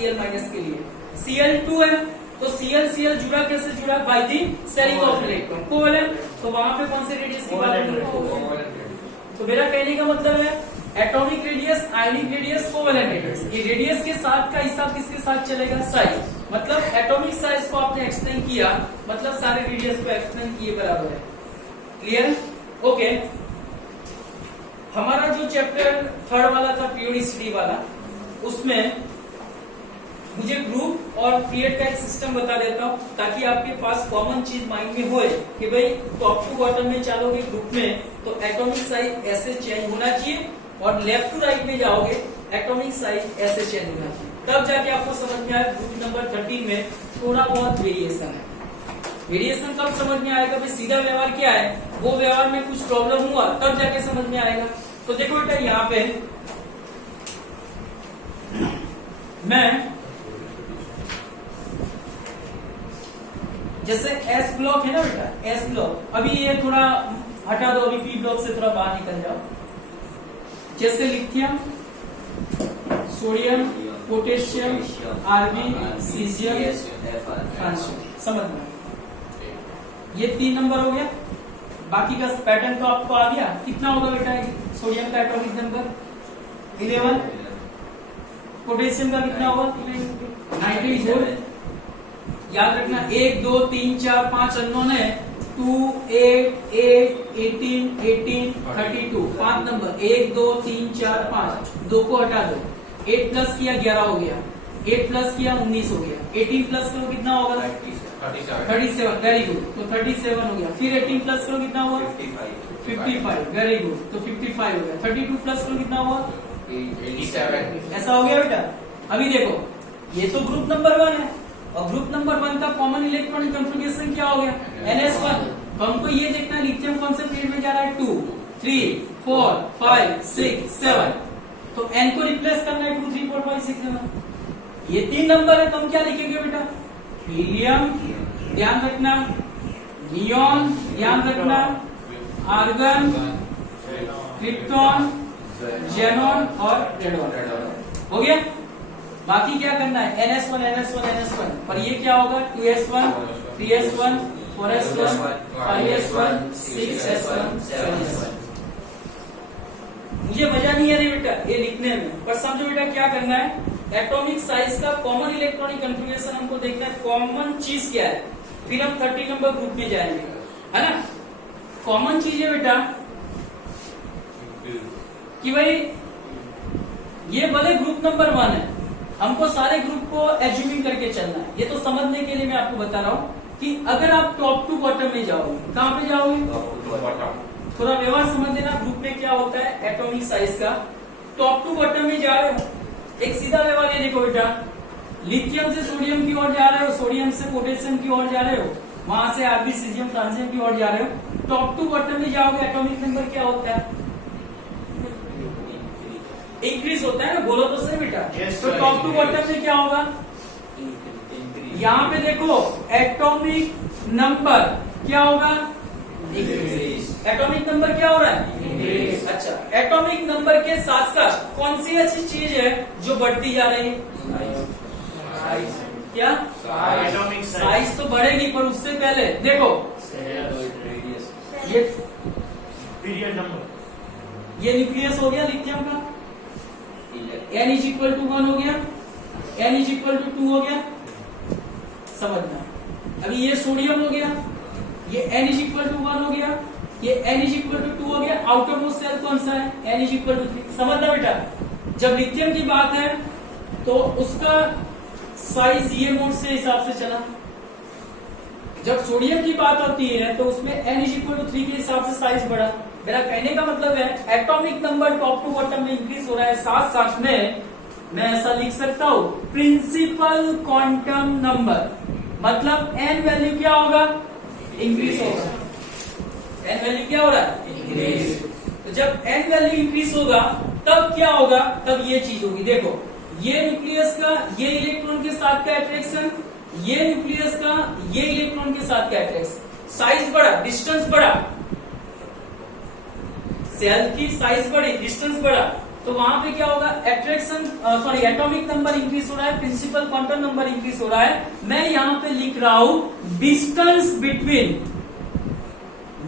Cl minus के लिए। Cl2 है तो Cl जुड़ा कैसे जुड़ा? By the sharing of electron, covalent. तो वहां पे कौन से रेडियस की बात करें? तो मेरा कहने का मतलब है atomic radius, ionic radius, covalent radius, ये रेडियस के साथ का हिसाब किसके साथ चलेगा? साइज। मतलब एटॉमिक साइज को आपने एक्सप्लेन किया, मतलब सारे रेडियस को एक्सप्लेन किए बराबर है। क्लियर? ओके। हमारा जो चैप्टर 3 वाला था पीरियोडिसिटी वाला, उसमें मुझे ग्रुप और पीरियड का एक सिस्टम बता देता हूं ताकि आपके पास कॉमन चीज माइंड में होए कि भाई टॉप टू बॉटम में चलोगे ग्रुप में तो एटॉमिक साइज ऐसे चेंज होना चाहिए और लेफ्ट टू राइट में जाओगे एटॉमिक साइज ऐसे चेंज होना चाहिए, तब जाके आपको समझ में आए ग्रुप नंबर 13 में थोड़ा बहुत वेरिएशन है। वेरिएशन कब समझ में आएगा? भाई सीधा व्यवहार क्या है, वो व्यवहार में कुछ प्रॉब्लम हुआ तब जाके समझ में आएगा। तो देखो बेटा यहाँ पे मैं जैसे एस ब्लॉक है ना बेटा, एस ब्लॉक, अभी ये थोड़ा हटा दो, अभी पी ब्लॉक से थोड़ा बाहर निकल जाओ। जैसे lithium, sodium, potassium, RB, caesium, francium, समझ में? ये 3 नंबर हो गया। बाकी का पैटर्न तो आपको आ गया। कितना होगा बेटा सोडियम का एटॉमिक नंबर? 11। पोटेशियम का कितना होगा? 94। याद रखना 1 2 3 4 5 अननोन है, 2 8 8 18 18 32, 5 नंबर 1 2 3 4 5, 2 को हटा दो, 8 प्लस किया 11 हो गया, 8 प्लस किया 19 हो गया, 18 प्लस करो कितना होगा? 37। वेरी गुड, तो 37 हो गया। फिर 18 प्लस करो कितना हुआ? 55। वेरी गुड, तो 55 हो गया। 32 प्लस करो कितना हुआ? 87। ऐसा हो गया बेटा। अभी देखो ये तो ग्रुप नंबर 1 है और ग्रुप नंबर 1 का कॉमन इलेक्ट्रॉनिक कॉन्फ़िगरेशन क्या हो गया? NS1। तो हमको ये देखना है लिथियम कौन से पीरियड में जा रहा है? 2 3 4 5 6 7। तो N को रिप्लेस करना है 2 3 4 5 6 7। ये 3 नंबर है तो हम क्या लिखेंगे बेटा? हीलियम, ध्यान रखना, नियॉन, ध्यान रखना, आर्गन, क्रिप्टॉन, जेनॉन और रेडॉन। हो गया। बाकी क्या करना है? NS1 NS1 NS1, पर ये क्या होगा? 2S1 3S1 4S1 5S1 6S1 7S1। मुझे मजा नहीं आ रही बेटा ये लिखने में, पर समझो बेटा क्या करना है, एटॉमिक साइज का कॉमन इलेक्ट्रॉनिक कॉन्फ़िगरेशन हमको देखना है, कॉमन चीज क्या है, फिर हम 30 नंबर ग्रुप में जाएंगे, है ना। कॉमन चीज है बेटा कि भाई ये भले ग्रुप नंबर 1 है, हमको सारे ग्रुप को एज्यूमिंग करके चलना है। ये तो समझने के लिए मैं आपको बता रहा हूँ कि अगर आप टॉप टू बॉटम में जाओगे, कहाँ पे जाओगे? थोड़ा व्यवहार समझ लेना, ग्रुप में क्या होता है एटॉमिक साइज का। टॉप टू बॉटम में जा रहे हो, एक सीधा व्यवहार ये देखो बेटा, लिथियम से सोडियम की ओर जा रहे हो, सोडियम से पोटेशियम की ओर जा रहे हो, वहां से आरबी सीजियम फ्रांसियम की ओर जा रहे हो। टॉप टू बॉटम में जाओगे, एटॉमिक नंबर क्या होता है? इंक्रीज होता है ना, बोलो तो सही बेटा। तो टॉप टू बॉटम में क्या होगा? यहाँ पे देखो एटॉमिक नंबर क्या होगा? एटॉमिक नंबर क्या हो रहा है? अच्छा, एटॉमिक नंबर के साथ साथ कौन सी ऐसी चीज है जो बढ़ती जा रही है? क्या? एटॉमिक साइज तो बढ़ेगी, पर उससे पहले देखो ये पीरियड नंबर, ये न्यूक्लियस हो गया लिथियम का, n इज इक्वल टू 1 हो गया, n इज इक्वल टू 2 हो गया, समझना। अभी ये सोडियम हो गया, ये n इज इक्वल टू 1 हो गया, ये n इज इक्वल टू 2 हो गया। आउटर मोस्ट सेल कौन सा है? n is equal to 3। समझना बेटा, जब लिथियम की बात है तो उसका साइज ये मोड से हिसाब से चला, जब सोडियम की बात होती है तो उसमें n इज इक्वल टू 3 के हिसाब से साइज बढ़ा। मेरा कहने का मतलब है atomic number top to bottom में इंक्रीज हो रहा है, साथ साथ में मैं ऐसा लिख सकता हूं प्रिंसिपल क्वांटम नंबर, मतलब n वैल्यू क्या होगा? इंक्रीज होगा। n वैल्यू क्या हो रहा है? इंक्रीज। तो जब n वैल्यू इंक्रीज होगा तब क्या होगा? तब ये चीज होगी। देखो ये न्यूक्लियस का ये इलेक्ट्रॉन के साथ का अट्रैक्शन, ये न्यूक्लियस का ये इलेक्ट्रॉन के साथ का अट्रैक्शन, साइज बढ़ा, डिस्टेंस बढ़ा, सेल की साइज बढ़ी, डिस्टेंस बढ़ा, तो वहां पे क्या होगा, attraction sorry atomic number increase हो रहा है, प्रिंसिपल क्वांटम नंबर इंक्रीज हो रहा है। मैं यहां पे लिख रहा हूं distance between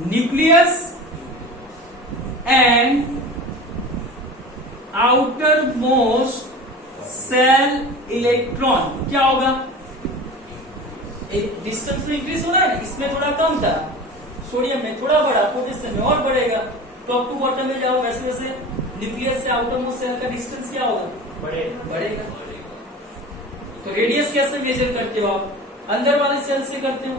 nucleus and outer most shell electron. क्या होगा, एक डिस्टेंस में इंक्रीज हो रहा है, इसमें थोड़ा कम था, सोडियम में थोड़ा बढ़ा, पोटेशियम में और बढ़ेगा। टॉप टू बॉटम में जाओ, वैसे वैसे न्यूक्लियस से आउटर मोस्ट सेल का डिस्टेंस क्या होगा, बढ़ेगा। तो रेडियस कैसे मेजर करते हो आप, अंदर वाले सेल से करते हो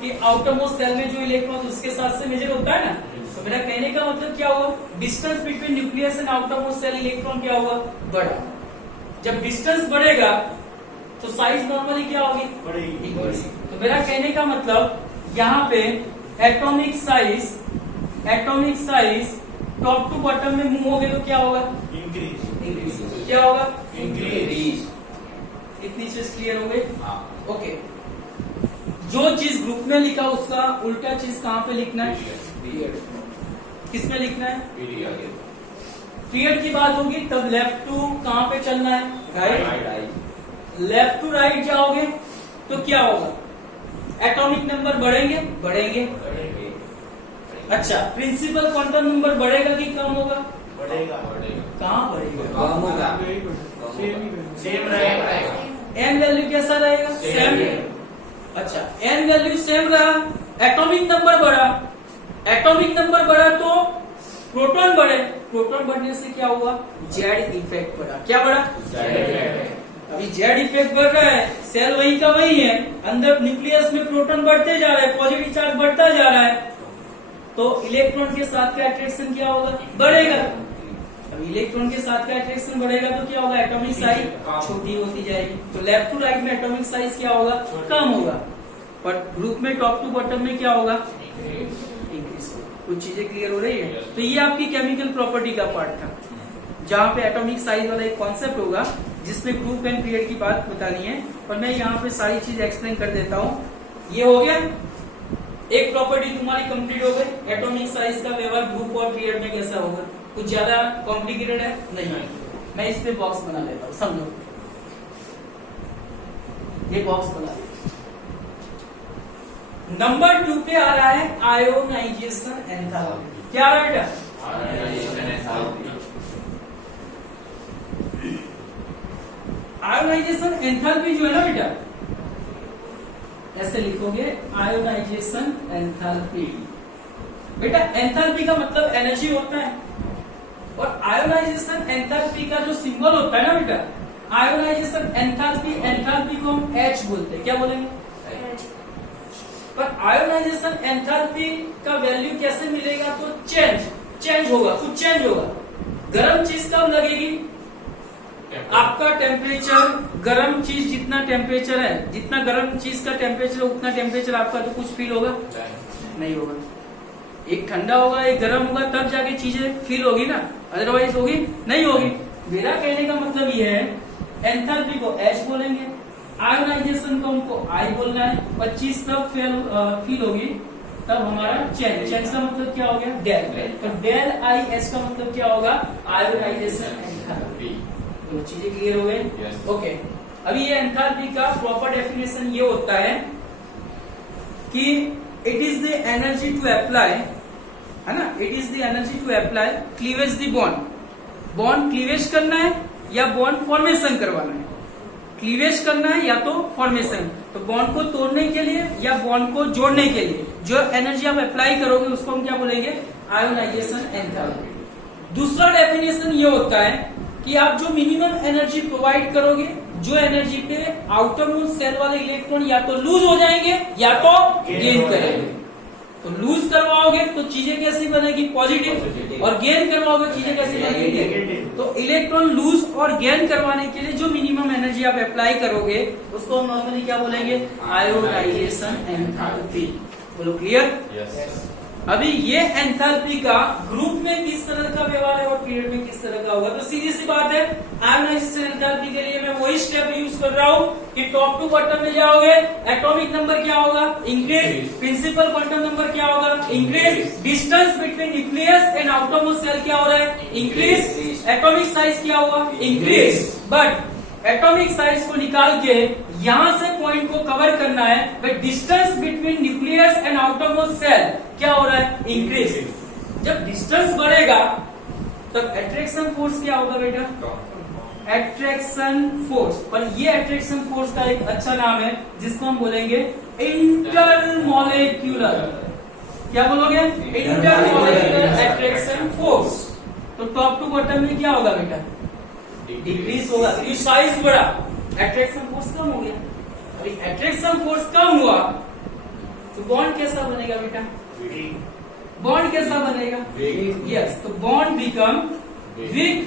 कि आउटर मोस्ट सेल में जो इलेक्ट्रॉन उसके साथ से मेजर होता है ना। तो मेरा कहने का मतलब क्या हुआ, distance between nucleus and outer most shell electron क्या हुआ, बढ़ा। जब डिस्टेंस बढ़ेगा तो साइज नॉर्मली क्या होगी, बढ़ेगी। तो मेरा कहने का मतलब यहाँ पे atomic size top to bottom में मूव होगे तो क्या होगा, इंक्रीज। क्या होगा, इंक्रीज। इतनी चीज क्लियर हो गई। ओके, जो चीज ग्रुप में लिखा उसका उल्टा चीज कहाँ पे लिखना है, पीरियड। किसमें लिखना है, पीरियड की बात होगी तब लेफ्ट टू कहाँ पे चलना है, राइट। लेफ्ट टू राइट जाओगे तो क्या होगा, एटॉमिक नंबर बढ़ेंगे। अच्छा, प्रिंसिपल क्वांटम नंबर बढ़ेगा कि कम होगा, बढ़ेगा। कहाँ बढ़ेगा, कम होगा, सेम रहेगा। एन वैल्यू कैसा रहेगा, सेम। अच्छा, एन वैल्यू सेम रहा, एटॉमिक नंबर बढ़ा तो प्रोटॉन बढ़े, प्रोटॉन बढ़ने से क्या हुआ, जेड इफेक्ट बढ़ा। क्या बढ़ा, अभी जेड इफेक्ट बढ़ रहा है, सेल वही का वही है, अंदर न्यूक्लियस में प्रोटॉन बढ़ते जा रहा है, पॉजिटिव चार्ज बढ़ता जा रहा है, तो इलेक्ट्रॉन के साथ का अट्रैक्शन क्या होगा, बढ़ेगा। अब इलेक्ट्रॉन के साथ का अट्रैक्शन बढ़ेगा तो क्या होगा, एटॉमिक साइज छोटी होती जाएगी। तो लेफ्ट टू राइट में एटॉमिक साइज क्या होगा, कम होगा, पर ग्रुप में टॉप टू बॉटम में क्या होगा, इंक्रीज होगा। कुछ चीजें क्लियर हो रही है। तो ये आपकी केमिकल प्रॉपर्टी का पार्ट था, जहाँ पे एटॉमिक साइज वाला एक कॉन्सेप्ट होगा जिसमें ग्रुप एंड पीरियड की बात बतानी है, और मैं यहाँ पे सारी चीज एक्सप्लेन कर देता हूँ। ये हो गया, एक प्रॉपर्टी तुम्हारी कंप्लीट हो गई, एटॉमिक साइज का व्यवहार ग्रुप और पीरियड में कैसा होगा। कुछ ज्यादा कॉम्प्लिकेटेड है नहीं, मैं इस पे बॉक्स बना लेता हूँ, समझो। ये बॉक्स बना लिया। नंबर 2 पे आ रहा है आयोनाइजेशन एंथैल्पी। क्या आ रहा है बेटा, आयोनाइजेशन एंथैल्पी। आयोनाइजेशन एंथैल्पी जो है ना बेटा, ऐसे लिखोगे आयोनाइजेशन एंथैल्पी। बेटा एंथैल्पी का मतलब एनर्जी होता है, और आयोनाइजेशन एंथैल्पी का जो सिंबल होता है ना बेटा, आयोनाइजेशन एंथैल्पी को हम H बोलते हैं। क्या बोलेंगे, पर आयोनाइजेशन एंथैल्पी का वैल्यू कैसे मिलेगा, तो चेंज होगा, कुछ चेंज होगा। गर्म चीज कब लगेगी, आपका टेम्परेचर, गर्म चीज जितना टेम्परेचर है, जितना गर्म चीज का टेम्परेचर उतना टेम्परेचर आपका, तो कुछ फील होगा, नहीं होगा। एक ठंडा होगा, एक गर्म होगा, तब जाके चीजें फील होगी ना, अदरवाइज होगी नहीं होगी। मेरा कहने का मतलब ये है, एंथैल्पी को H बोलेंगे, आयोनाइजेशन को हमको I बोलना है, और चीज तब फील होगी तब हमारा चेंज का मतलब क्या हो गया, डेल। तो डेल I H का मतलब क्या होगा, आयोनाइजेशन एंथैल्पी। दो चीजें क्लियर हो गई। ओके, अभी ये एंथैल्पी का प्रॉपर डेफिनेशन ये होता है कि it is the energy to apply, है ना, it is the energy to apply cleavage the bond cleavage करना है या बॉन्ड फॉर्मेशन करवाना है। क्लीवेज करना है या तो फॉर्मेशन, तो बॉन्ड को तोड़ने के लिए या बॉन्ड को जोड़ने के लिए जो एनर्जी आप अप्लाई करोगे उसको हम क्या बोलेंगे, आयोनाइजेशन एंथैल्पी। दूसरा डेफिनेशन ये होता है कि आप जो मिनिमम एनर्जी प्रोवाइड करोगे, जो एनर्जी पे आउटर मोस्ट सेल वाले इलेक्ट्रॉन या तो लूज हो जाएंगे या तो गेन करेंगे। तो लूज करवाओगे तो चीजें कैसी बनेगी, पॉजिटिव, और गेन करवाओगे चीजें कैसी बनेगी। तो इलेक्ट्रॉन लूज और गेन करवाने के लिए जो मिनिमम एनर्जी आप अप्लाई करोगे उसको हम नॉर्मली क्या बोलेंगे, आयोनाइजेशन एंथैल्पी। बोलो क्लियर। अभी ये एंथैल्पी का ग्रुप में किस तरह का व्यवहार है और पीरियड में किस तरह का होगा, तो सीधी सी बात है आयोनाइजेशन एंथैल्पी के लिए मैं वही स्टेप यूज कर रहा हूँ कि टॉप टू बॉटम में जाओगे, एटॉमिक नंबर क्या होगा, इंक्रीज, प्रिंसिपल क्वांटम नंबर क्या होगा, increase, distance between nucleus and outermost shell क्या हो रहा है, इंक्रीज, एटॉमिक साइज क्या हुआ, इंक्रीज, बट एटॉमिक साइज को निकाल के यहां से पॉइंट को कवर करना है, but distance between nucleus and outermost shell क्या हो रहा है, इंक्रीज। जब डिस्टेंस बढ़ेगा तब एट्रैक्शन फोर्स क्या होगा बेटा, एट्रैक्शन फोर्स। पर ये एट्रैक्शन फोर्स का एक अच्छा नाम है जिसको हम बोलेंगे इंटरमोलेक्यूलर, क्या बोलोगे, इंटरमोलेक्यूलर एट्रैक्शन फोर्स। तो टॉप टू बॉटम में क्या होगा बेटा, डिक्रीज होगा, क्योंकि साइज बढ़ा, एट्रैक्शन फोर्स कम हो गया। अभी एट्रैक्शन फोर्स कम हुआ तो बॉन्ड कैसा बनेगा बेटा, बॉन्ड कैसा बनेगा, यस, तो बॉन्ड बिकम वीक।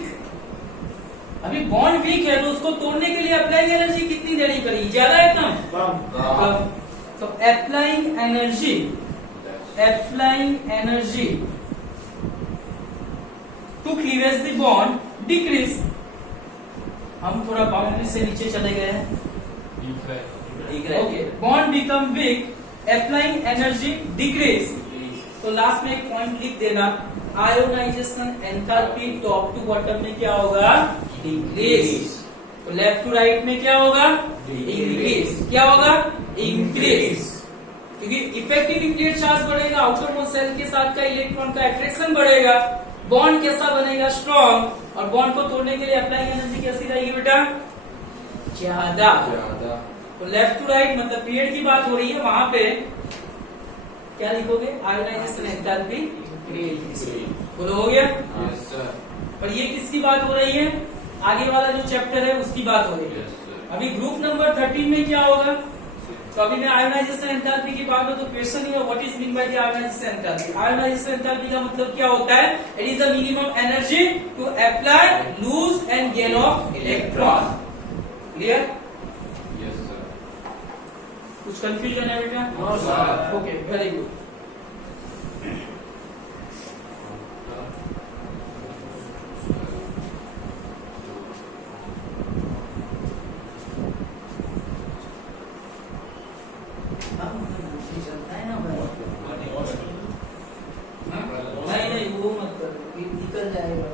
अभी बॉन्ड वीक है तो उसको तोड़ने के लिए अप्लाइंग एनर्जी कितनी देनी पड़ेगी, ज्यादा है कम, तो applying energy to cleavage the bond decrease. हम थोड़ा बाउंड्री से नीचे चले गए हैं, okay, bond become weak, applying energy decrease. तो लास्ट में एक पॉइंट लिख देना, ionization enthalpy top to bottom में क्या होगा, इंक्रीज, तो लेफ्ट टू राइट में क्या होगा, इंक्रीज, क्या होगा, इंक्रीज, क्योंकि इफेक्टिव न्यूक्लियर चार्ज बढ़ेगा, आउटर मोस्ट सेल के साथ का इलेक्ट्रॉन का अट्रैक्शन बढ़ेगा, बॉन्ड कैसा बनेगा, स्ट्रॉन्ग, और बॉन्ड को तोड़ने के लिए अप्लाइंग एनर्जी कैसी रहेगी बेटा, ज्यादा। तो लेफ्ट टू राइट मतलब पीरियड की बात हो रही है, वहां पे क्या लिखोगे, आयोनाइजेशन एंथैल्पी बोलो, हो गया। पर ये किसकी बात हो रही है, आगे वाला जो चैप्टर है उसकी बात हो रही है। अभी ग्रुप नंबर 13 में क्या होगा, तो अभी मैं आयोनाइजेशन एंथैल्पी की बात में तो क्वेश्चन ही है, what is mean by the ionization enthalpy. Ionization enthalpy का मतलब क्या होता है, it is the minimum energy to apply, lose and gain of electron. Clear, कुछ कंफ्यूजन है बेटा, ओके, वेरी गुड। नहीं वो मत करो, निकल जाएगा।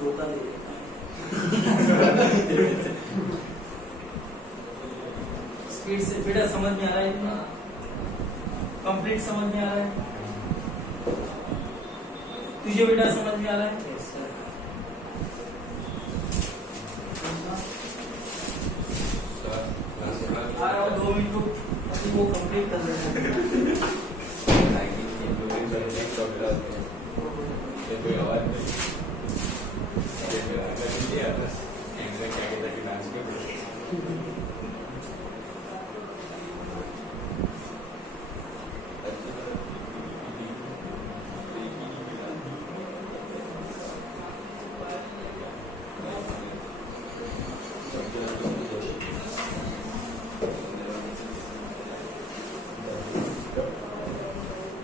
धोखा दे स्पीड से बेटा समझ में आ रहा है, कंप्लीट समझ में आ रहा है तुझे बेटा, समझ में आ रहा है, आ रहा हूँ 2 मिनट वो कंप्लीट कर रहे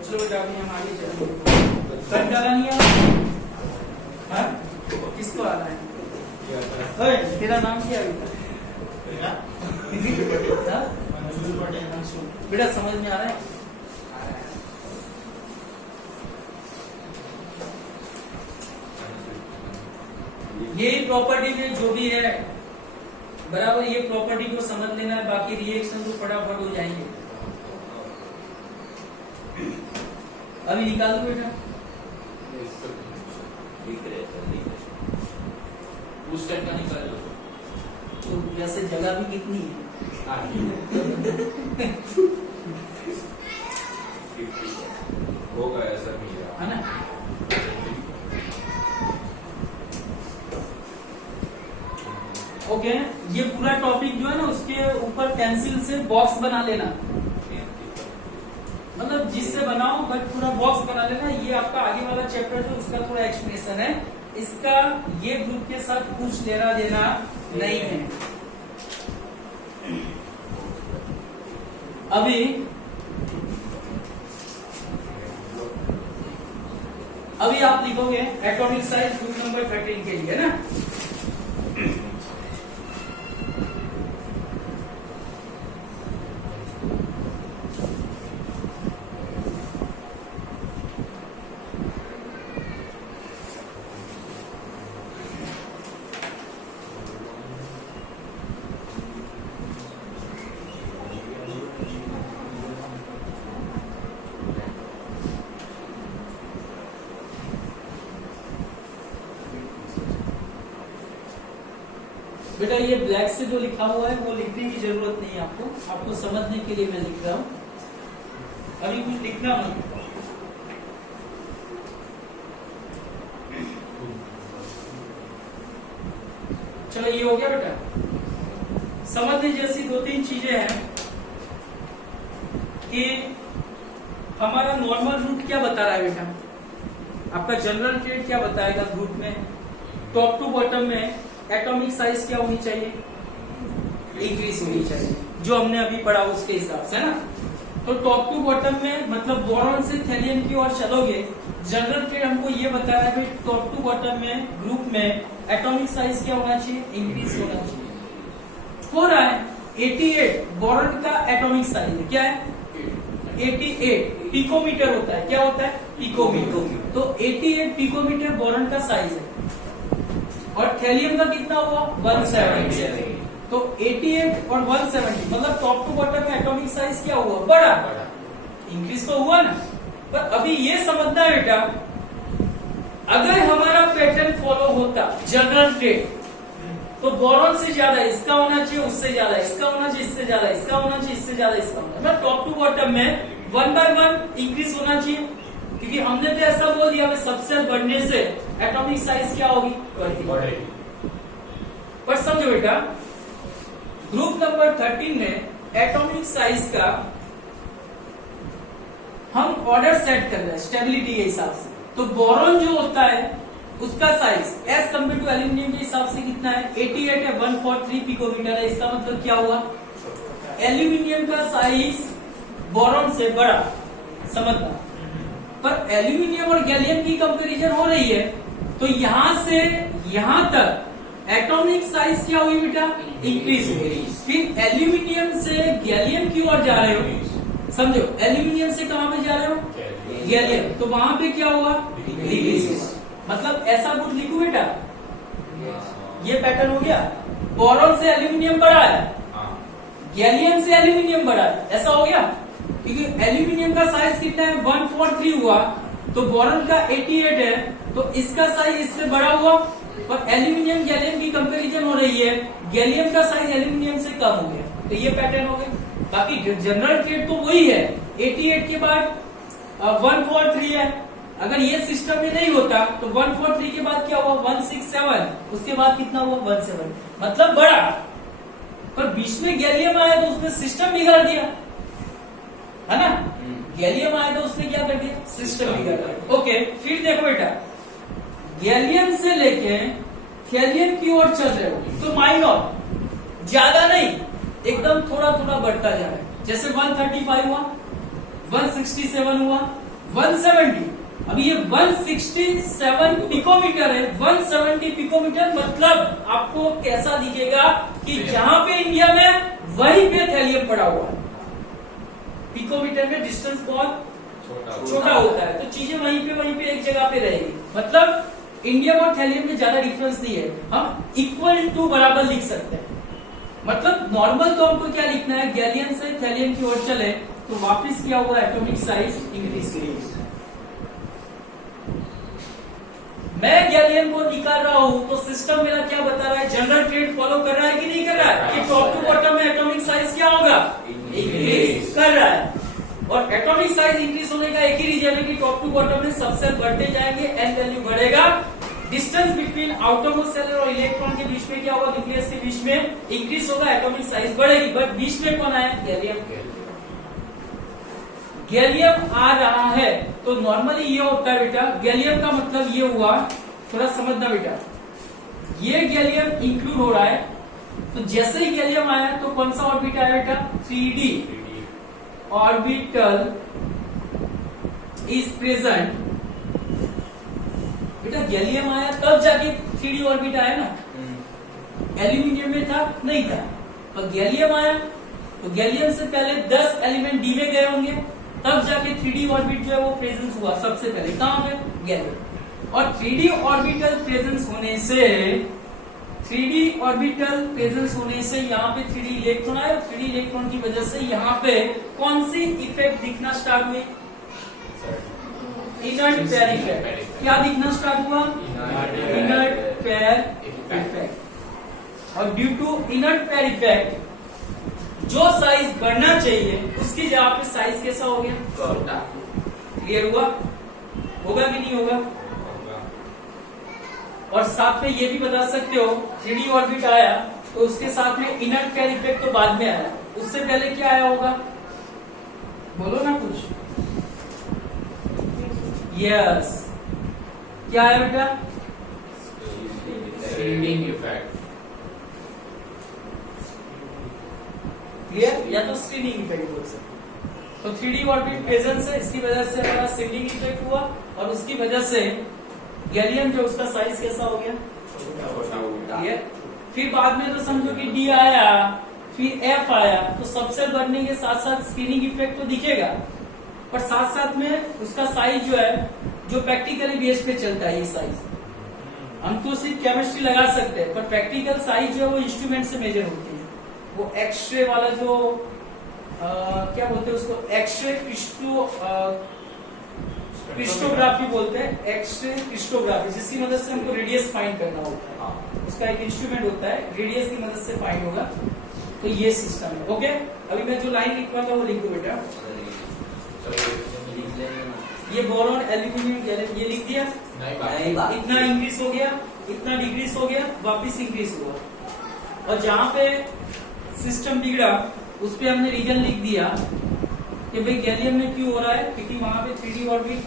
चलो बेटा अभी हम आगे चलेंगे। कट डाला नहीं है, किसको आ रहा है, तेरा नाम क्या है बेटा, समझ में आ रहा है, यही प्रॉपर्टी में जो भी है बराबर, ये प्रॉपर्टी को समझ लेना है, बाकी रिएक्शन तो फटाफट हो जाएंगे। अभी निकाल दो बेटा, उस टाइप का निकाल लो, तो वैसे जगह भी कितनी है, होगा ऐसा है ना। ओके, ये पूरा टॉपिक जो है ना उसके ऊपर पेंसिल से बॉक्स बना लेना, मतलब जिससे बनाओ बट पूरा बॉक्स बना लेना। ये आपका आगे वाला चैप्टर जो उसका थोड़ा एक्सप्लेनेशन है, इसका ये ग्रुप के साथ कुछ लेना देना नहीं है। अभी आप लिखोगे एटॉमिक साइज ग्रुप नंबर 13 के लिए ना। बेटा ये ब्लैक से जो लिखा हुआ है वो लिखने की जरूरत नहीं है आपको समझने के लिए मैं लिख रहा हूं। अभी कुछ लिखना मत। चलो ये हो गया बेटा। समझने जैसी 2-3 चीजें हैं कि हमारा नॉर्मल रूट क्या बता रहा है बेटा। आपका जनरल ट्रेड क्या बताएगा ग्रुप में, टॉप टू बॉटम में एटॉमिक साइज क्या होनी चाहिए, इंक्रीज होनी चाहिए, जो हमने अभी पढ़ा उसके हिसाब से ना। तो टॉप टू बॉटम में मतलब बोरॉन से थैलियम की ओर चलोगे, जनरल ट्रेड हमको ये बता रहा है कि टॉप टू बॉटम में ग्रुप में एटॉमिक साइज क्या होना चाहिए, इंक्रीज होना चाहिए। हो रहा है 88 बोरॉन का एटॉमिक साइज है, क्या है 88 पिकोमीटर होता है। क्या होता है, पिकोमीटर। तो 88 पिकोमीटर बोरॉन का साइज है और थैलियम का कितना हुआ 170। तो 88 और 170 मतलब टॉप टू बॉटम में एटॉमिक साइज क्या हुआ, बड़ा, इंक्रीज तो हुआ ना। पर अभी ये समझना है बेटा, अगर हमारा पैटर्न फॉलो होता जनरल ट्रेड, तो बोरॉन से ज्यादा इसका होना चाहिए, उससे ज्यादा इसका होना चाहिए, इससे ज्यादा इसका होना चाहिए, इससे ज्यादा इसका होना चाहिए। टॉप टू बॉटम में 1 by 1 इंक्रीज होना चाहिए, क्योंकि हमने तो ऐसा बोल दिया सबसे बढ़ने से एटॉमिक साइज क्या होगी, बढ़ेगी। पर समझो बेटा, ग्रुप नंबर 13 में एटॉमिक साइज का हम ऑर्डर सेट कर रहे हैं स्टेबिलिटी के हिसाब से। तो बोरॉन जो होता है उसका size as compare to aluminium के हिसाब से कितना है, 88 है, 143 पिकोमीटर है। इसका मतलब क्या हुआ, एल्यूमिनियम का साइज बोरॉन से बड़ा, समझना। पर एल्यूमिनियम और गैलियम की कंपैरिजन हो रही है, तो यहां से यहां तक एटॉमिक साइज क्या हुई बेटा, इंक्रीज हुई। फिर एल्यूमिनियम से गैलियम की ओर जा रहे हो, समझो एल्यूमिनियम से कहां पे जा रहे हो, गैलियम, तो वहां पे क्या हुआ, डिक्रीज हुआ। मतलब ऐसा कुछ लिखू बेटा, ये पैटर्न हो गया। बोरॉन से एल्यूमिनियम बढ़ा है, गैलियम से एल्यूमिनियम बढ़ा है, ऐसा हो गया। क्योंकि एल्यूमिनियम का साइज कितना है 143 हुआ, तो बोरॉन का 88 है, तो इसका साइज इससे बड़ा हुआ। पर एल्यूमिनियम गैलियम की कंपैरिजन हो रही है, गैलियम का साइज एल्यूमिनियम से कम हो गया, तो ये पैटर्न हो गया। बाकी जनरल ट्रेड तो वही है, 88 के बाद 143 है। अगर ये सिस्टम में नहीं होता तो 143 के बाद क्या हुआ 167, उसके बाद कितना हुआ 17, मतलब बड़ा। पर बीच में गैलियम आया तो उसने सिस्टम बिगाड़ दिया, है ना। गैलियम आया तो उसने क्या कर दिया, सिस्टम बिगाड़ दिया। ओके, फिर देखो बेटा, गैलियम से लेके थैलियम की ओर चल रहे हो, तो माइनर, ज्यादा नहीं, एकदम थोड़ा थोड़ा बढ़ता जा रहा है। जैसे 135 हुआ, 167 हुआ, 170। अभी ये 167 पिकोमीटर है, 170 पिकोमीटर मतलब आपको कैसा दिखेगा कि जहां पे इंडिया में वहीं पे थैलियम पड़ा हुआ है। पिकोमीटर में डिस्टेंस बहुत छोटा होता है, तो चीजें वहीं पे एक जगह पे रहेगी। मतलब इंडिया और थैलियम में ज्यादा डिफरेंस नहीं है, हम इक्वल टू बराबर लिख सकते हैं। मतलब नॉर्मल तो हमको क्या लिखना है, गैलियम से थैलियम की ओर चले तो वापस क्या हुआ, एटॉमिक साइज इंक्रीज करेगी। मैं गैलियम को निकाल रहा हूं तो सिस्टम मेरा क्या बता रहा है, जनरल ट्रेड फॉलो कर रहा है कि नहीं कर रहा है, कि टॉप टू बॉटम में एटॉमिक साइज क्या होगा, इंक्रीज कर रहा है। और एटॉमिक साइज इंक्रीज होने का एक ही रीजन है कि टॉप टू बॉटम में सबसे बढ़ते जाएंगे, एन वैल्यू बढ़ेगा। डिस्टेंस बिटवीन आउटरमोस्ट सेल और इलेक्ट्रॉन के बीच में क्या होगा, न्यूक्लियस के बीच में इंक्रीज होगा, एटॉमिक साइज बढ़ेगी। बट बीच में कौन आया, गैलियम। गैलियम आ रहा है तो नॉर्मली ये होता है बेटा, गैलियम का मतलब ये हुआ थोड़ा समझना बेटा, ये गैलियम इंक्लूड हो रहा है, तो जैसे ही गैलियम आया तो कौन सा ऑर्बिट आया बेटा? 3d orbital is present. बेटा गैलियम आया तब जाके 3d ऑर्बिट आया ना, एल्यूमिनियम में था नहीं था, तो गैलियम आया तो गैलियम से पहले 10 एलिमेंट डी में गए होंगे, तब जाके 3d ऑर्बिट जो है वो प्रेजेंस हुआ सबसे पहले कहां पे? गैलियम। और 3d ऑर्बिटल प्रेजेंस होने से 3d ऑर्बिटल प्रेजेंस होने से यहाँ पे 3d इलेक्ट्रॉन आए, और 3d इलेक्ट्रॉन की वजह से यहाँ पे कौन सी इफेक्ट दिखना स्टार्ट हुई? Inert pair effect. क्या दिखना स्टार्ट हुआ? Inert pair effect. और due to inert pair effect जो साइज बढ़ना चाहिए उसकी जगह पे साइज कैसा हो गया? छोटा। क्लियर हुआ? होगा कि नहीं होगा? और साथ में ये भी बता सकते हो 3d ऑर्बिट आया तो उसके साथ में इनर्ट पेयर इफेक्ट तो बाद में आया, उससे पहले क्या आया होगा? बोलो ना कुछ। यस, क्या आया बेटा? Shielding effect. क्लियर? या तो स्क्रीनिंग इफेक्ट बोल सकते। तो 3d ऑर्बिट प्रेजेंस है, इसकी वजह से हमारा सीलिंग इफेक्ट हुआ, और उसकी वजह से गैलियम जो उसका साइज कैसा हो गया? क्लियर? फिर बाद में तो समझो कि डी आया, फिर एफ आया, तो सबसे बढ़ने के साथ साथ स्क्रीनिंग इफेक्ट तो दिखेगा, पर साथ साथ में उसका साइज जो है, जो प्रैक्टिकली बेस पे चलता है, ये साइज हम तो सिर्फ केमिस्ट्री लगा सकते हैं, पर प्रैक्टिकल साइज जो है वो इंस्ट्रूमेंट से मेजर होती है। वो एक्सरे वाला जो क्या बोलते हैं उसको, एक्सरे क्रिस्टोग्राफी बोलते हैं, एक्सरे क्रिस्टोग्राफी, जिसकी मदद से हमको रेडियस फाइंड करना होता है। उसका एक इंस्ट्रूमेंट होता है, रेडियस की मदद से फाइंड होगा। तो ये सिस्टम है। ओके, अभी मैं जो लाइन लिखवा था वो लिख दो बेटा। ये बोरॉन, एल्यूमिनियम, गैलियम, ये लिख दिया। नहीं, इतना इंक्रीज हो गया, इतना डिक्रीज हो गया, वापिस इंक्रीज हुआ, और जहां पे सिस्टम बिगड़ा उस पे हमने रीजन लिख दिया कि भाई गैलियम में क्यों हो रहा है, क्योंकि वहां पे 3d ऑर्बिट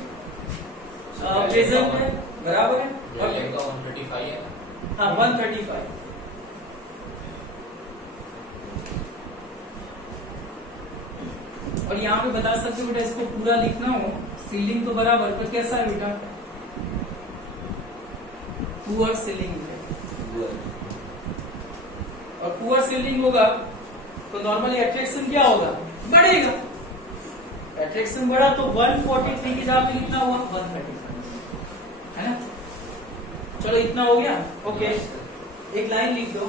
प्रेजेंट है, बराबर है। गैलियम का 135 है। हाँ, 135। और यहाँ पे बता सकते हो बेटा, इसको पूरा लिखना हो, सीलिंग तो बराबर, पर कैसा है बेटा? पुअर सीलिंग है। और पुअर सीलिंग होगा तो नॉर्मली अट्रैक्शन क्या होगा? बढ़ेगा। अट्रैक्शन बढ़ा तो 143 की जगह पे कितना हुआ? 135, है ना? चलो इतना हो गया। ओके, एक लाइन लिख दो।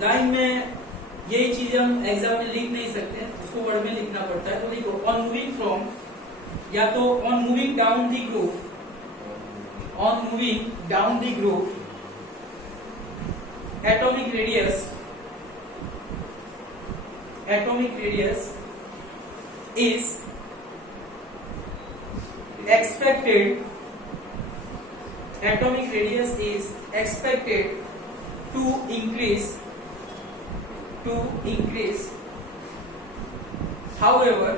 लाइन में यही चीज हम एग्जाम में लिख नहीं सकते, उसको वर्ड में लिखना पड़ता है। तो लिखो ऑन मूविंग फ्रॉम, या तो on moving down the group, on moving down the group, atomic radius is expected, atomic radius is expected to increase, however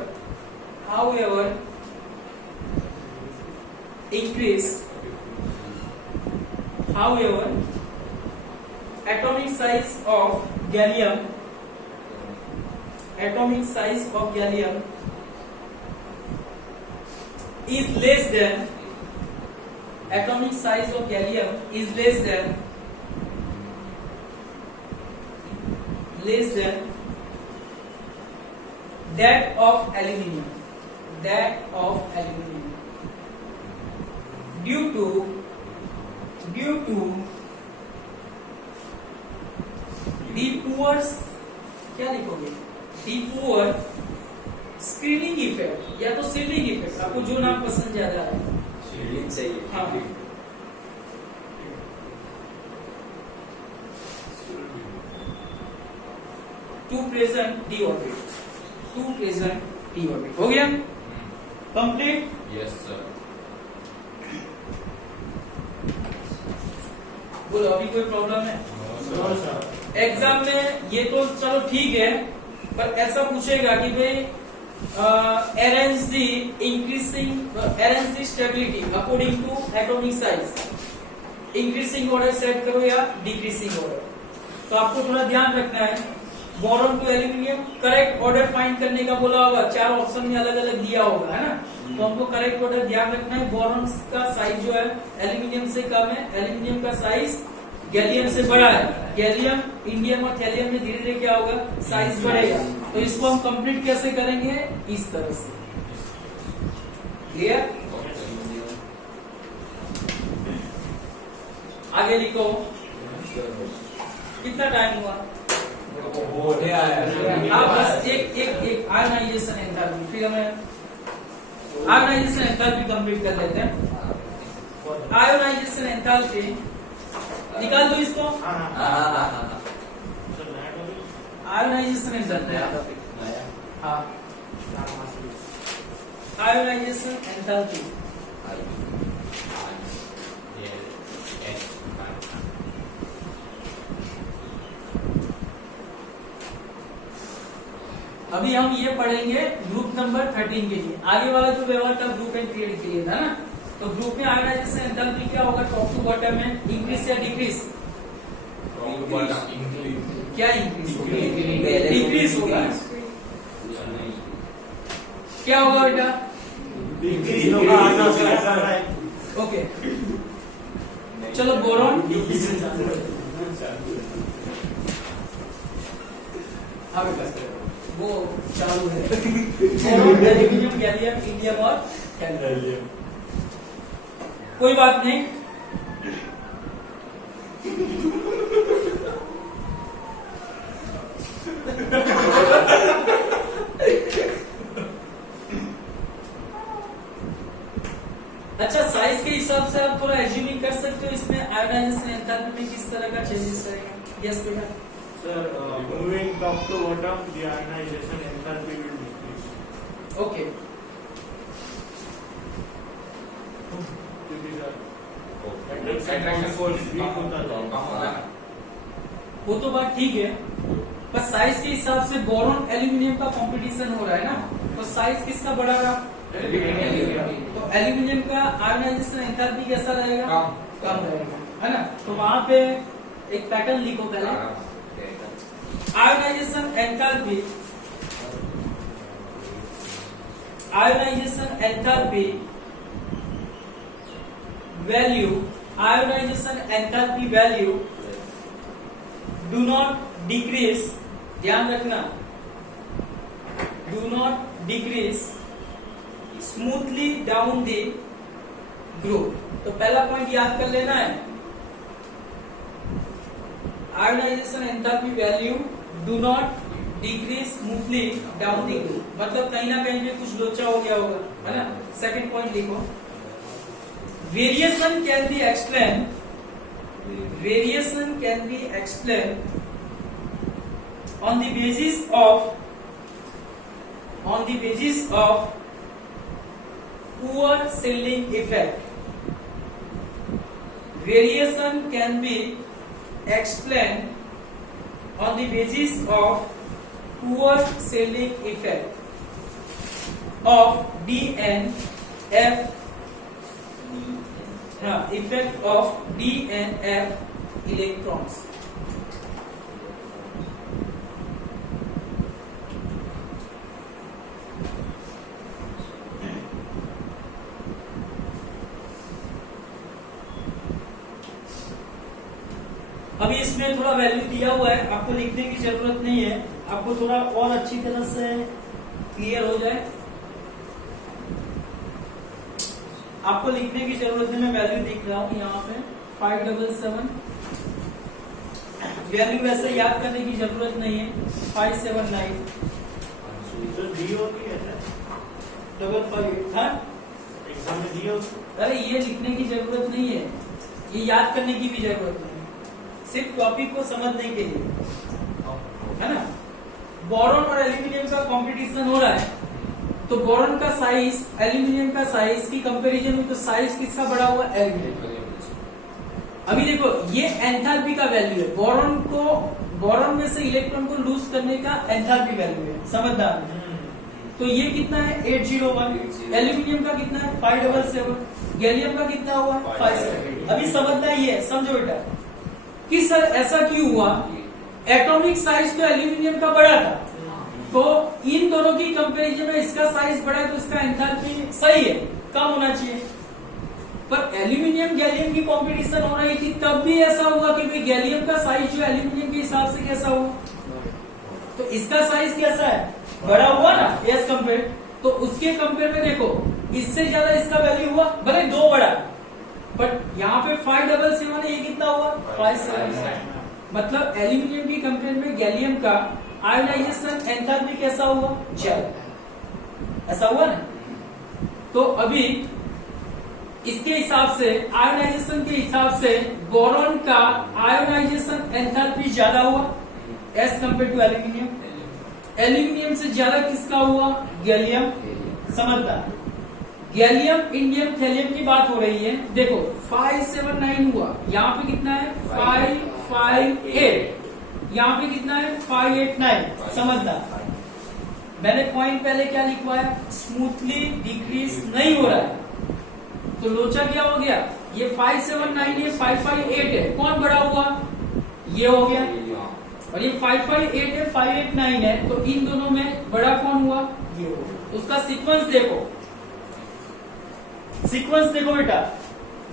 atomic size of gallium is less than, atomic size of gallium is less than that of aluminium, due to the poor, क्या लिखोगे? The poor screening effect, या तो ceiling effect, आपको जो नाम पसंद ज्यादा है। शील्डिंग चाहिए। हाँ, टू प्रेजेंट डी ऑर्बिट, हो गया कंप्लीट? Yes sir. बोलो, अभी कोई प्रॉब्लम है? No sir. एग्जाम में ये तो चलो ठीक है, पर ऐसा पूछेगा कि भाई arrange the stability according to atomic size. Increasing order set करो या डिक्रीजिंग ऑर्डर। तो आपको थोड़ा ध्यान रखना है, boron to aluminium correct order find करने का बोला होगा, 4 ऑप्शन में अलग अलग दिया होगा, है ना। तो हमको करेक्ट ऑर्डर ध्यान रखना है। बोरॉन का साइज जो है एल्यूमिनियम से कम है, एल्यूमिनियम का साइज गैलियम से बड़ा है। गैलियम, इंडियम और थैलियम में धीरे धीरे क्या होगा, साइज बढ़ेगा। तो इसको हम कंप्लीट कैसे करेंगे, इस तरह से। क्लियर? आगे लिखो, कितना टाइम हुआ? बस एक आयोनाइजेशन एंथैल्पी, फिर हमें आयोनाइजेशन एंथैल्पी कंप्लीट कर लेते हैं। आयोनाइजेशन एंथैल्पी निकाल दो इसको। आयोनाइजेशन एंथैल्पी, हाँ, आयोनाइजेशन एंथैल्पी। अभी हम ये पढ़ेंगे ग्रुप नंबर 13 के लिए। आगे वाला जो व्यवहार था ग्रुप एंड पीरियड के लिए था ना। तो ग्रुप में आयोनाइजेशन एंथैल्पी क्या होगा, टॉप टू बॉटम में इंक्रीज या डिक्रीज? क्या इंक्रीज होगा? डिक्रीज होगा। क्या होगा बेटा? ओके, चलो बोरॉन वो चालू है। एल्यूमिनियम, गैलियम, इंडियम और थैलियम। कोई बात नहीं, अच्छा साइज के हिसाब से आप थोड़ा एज्यूमिंग कर सकते हो इसमें आयोनाइजेशन एंथैल्पी में किस तरह का चेंजेस रहेगा। यस बेटा। Sir, moving top to bottom, the ionization enthalpy will decrease. Okay, क्योंकि attraction force weak होता है। वो तो बात ठीक है, पर साइज के हिसाब से बोरॉन एल्यूमिनियम का कंपटीशन हो रहा है ना, तो साइज किसका बड़ा रहा? तो एल्यूमिनियम का आयोनाइजेशन एंथैल्पी कैसा रहेगा? कम रहेगा, है ना। तो वहां पे एक पैटर्न लिखो पहले। Ionisation enthalpy, ionization enthalpy value, ionisation enthalpy value do not decrease, ध्यान रखना, do not decrease smoothly down the group. तो पहला पॉइंट याद कर लेना है, ionisation enthalpy value do not decrease smoothly down the group, मतलब कहीं ना कहीं पे कुछ लोचा हो गया होगा, है ना। सेकंड पॉइंट लिखो, variation can be explain, variation can be explain on the basis of poor shielding effect. Variation can be explained on the basis of poor shielding effect of DNF, effect of DNF electrons. अभी इसमें थोड़ा value दिया हुआ है, आपको लिखने की जरूरत नहीं है, आपको थोड़ा और अच्छी तरह से क्लियर हो जाए, आपको लिखने की जरूरत है। मैं वैल्यू लिख रहा हूँ यहाँ पे 577, वैल्यू वैसे याद करने की जरूरत नहीं है। 579 558, हाँ एग्जाम में दिया। अरे ये लिखने की जरूरत नहीं है, ये याद करने की भी जरूरत नहीं, सिर्फ टॉपिक को समझने के लिए, है ना। बोरॉन और एल्यूमिनियम का कंपटीशन हो रहा है, तो बोरॉन का साइज एल्यूमिनियम का साइज की कंपैरिजन में तो साइज किसका बड़ा हुआ? एल्यूमिनियम। अभी देखो ये एंथैल्पी का वैल्यू है, बोरॉन में से इलेक्ट्रॉन को लूज करने का एंथैल्पी वैल्यू है, समझदार। तो ये कितना है 801, एल्यूमिनियम का कितना है 577, गैलियम का कितना हुआ 57। अभी समझना ये है, समझो बेटा कि सर ऐसा क्यों हुआ, एटॉमिक साइज तो एल्यूमिनियम का बड़ा था, तो इन दोनों की कंपैरिजन में इसका साइज बड़ा है तो इसका एंथैल्पी सही है, कम होना चाहिए। पर एल्यूमिनियम गैलियम की कंपटीशन हो रही थी, तब भी ऐसा हुआ कि भाई गैलियम का साइज जो एल्यूमिनियम के हिसाब से कैसा हुआ, तो इसका साइज कैसा है, बड़ा हुआ ना एज कंपेयर। तो उसके कंपेयर में देखो इससे ज्यादा इसका वैल्यू हुआ, भले 2 बड़ा, बट यहाँ पे 577 है, ये कितना हुआ 577। मतलब एल्यूमिनियम की कंपेयर में गैलियम का आयोनाइजेशन एंथैल्पी कैसा हुआ, ज्यादा, ऐसा हुआ ना। तो अभी इसके हिसाब से, आयोनाइजेशन के हिसाब से बोरॉन का आयोनाइजेशन एंथैल्पी ज्यादा हुआ as compare to aluminium. Aluminium से ज्यादा किसका हुआ, गैलियम। समझता, गैलियम इंडियम थैलियम की बात हो रही है, देखो 579 हुआ, यहाँ पे कितना है 558, यहाँ पे कितना है 589। समझता, मैंने पॉइंट पहले क्या लिखवाया, स्मूथली डिक्रीज नहीं हो रहा है, तो लोचा क्या हो गया, ये 579 है 558 है, कौन बड़ा हुआ, ये हो गया, और ये 558 है 589 है, तो इन दोनों में बड़ा कौन हुआ, ये हो गया। उसका सीक्वेंस देखो, सीक्वेंस देखो बेटा,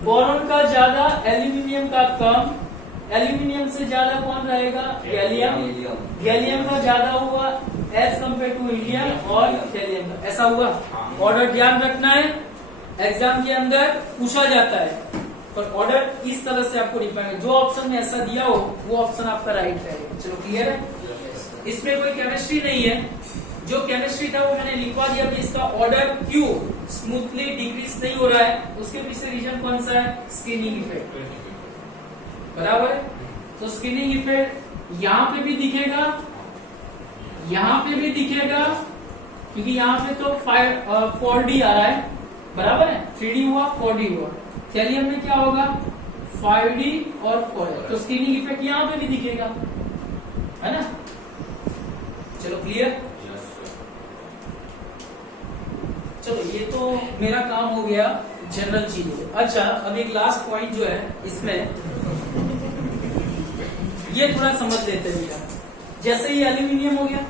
बोरॉन का ज्यादा, एल्यूमिनियम का कम, एल्यूमिनियम से ज्यादा कौन रहेगा, गैलियम, गैलियम का ज्यादा हुआ एज कंपेयर टू इंडियम और थैलियम का, ऐसा हुआ। ऑर्डर ध्यान रखना है, एग्जाम के अंदर पूछा जाता है, पर ऑर्डर इस तरह से आपको डिफाइन, जो ऑप्शन में ऐसा दिया हो वो ऑप्शन आपका राइट रहेगा। चलो क्लियर है, इसमें कोई केमिस्ट्री नहीं है, जो केमिस्ट्री था वो मैंने लिखवा दिया कि इसका ऑर्डर क्यों स्मूथली डिक्रीज नहीं हो रहा है, उसके पीछे रीजन कौन सा है, स्क्रीनिंग इफेक्ट, बराबर है। तो स्क्रीनिंग इफेक्ट यहाँ पे भी दिखेगा, यहाँ पे भी दिखेगा, क्योंकि यहाँ पे तो 4D आ रहा है, बराबर है, 3D हुआ 4D हुआ, थैलियम में क्या होगा 5D और 4D, तो स्क्रीनिंग इफेक्ट यहाँ पे भी दिखेगा, है ना। चलो क्लियर, चलो ये तो मेरा काम हो गया जनरल चीजें। अच्छा, अब एक लास्ट पॉइंट जो है इसमें, ये थोड़ा समझ लेते हैं भैया। जैसे ये एल्यूमिनियम हो गया,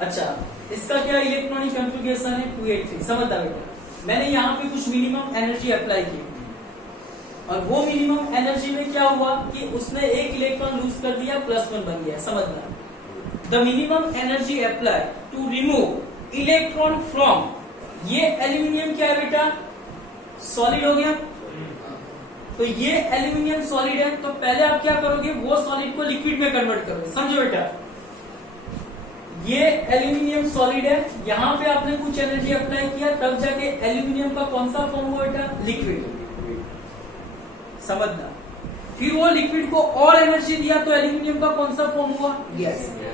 अच्छा इसका क्या इलेक्ट्रॉनिक कॉन्फ़िगरेशन है 283, समझता बेटा। मैंने यहाँ पे कुछ मिनिमम एनर्जी अप्लाई की, और वो मिनिमम एनर्जी में क्या हुआ कि उसने एक इलेक्ट्रॉन लूज कर दिया, +1 बन गया, समझना। The minimum energy apply to remove electron from, ये एल्यूमिनियम क्या है बेटा, सॉलिड हो गया, तो ये एल्यूमिनियम सॉलिड है, तो पहले आप क्या करोगे, वो सॉलिड को लिक्विड में कन्वर्ट करोगे, समझो बेटा। ये एल्यूमिनियम सॉलिड है, यहाँ पे आपने कुछ एनर्जी अप्लाई किया, तब जाके एल्यूमिनियम का कौन सा फॉर्म हुआ बेटा, लिक्विड, समझना। फिर वो लिक्विड को और एनर्जी दिया, तो एल्यूमिनियम का कौन सा फॉर्म हुआ, गैस।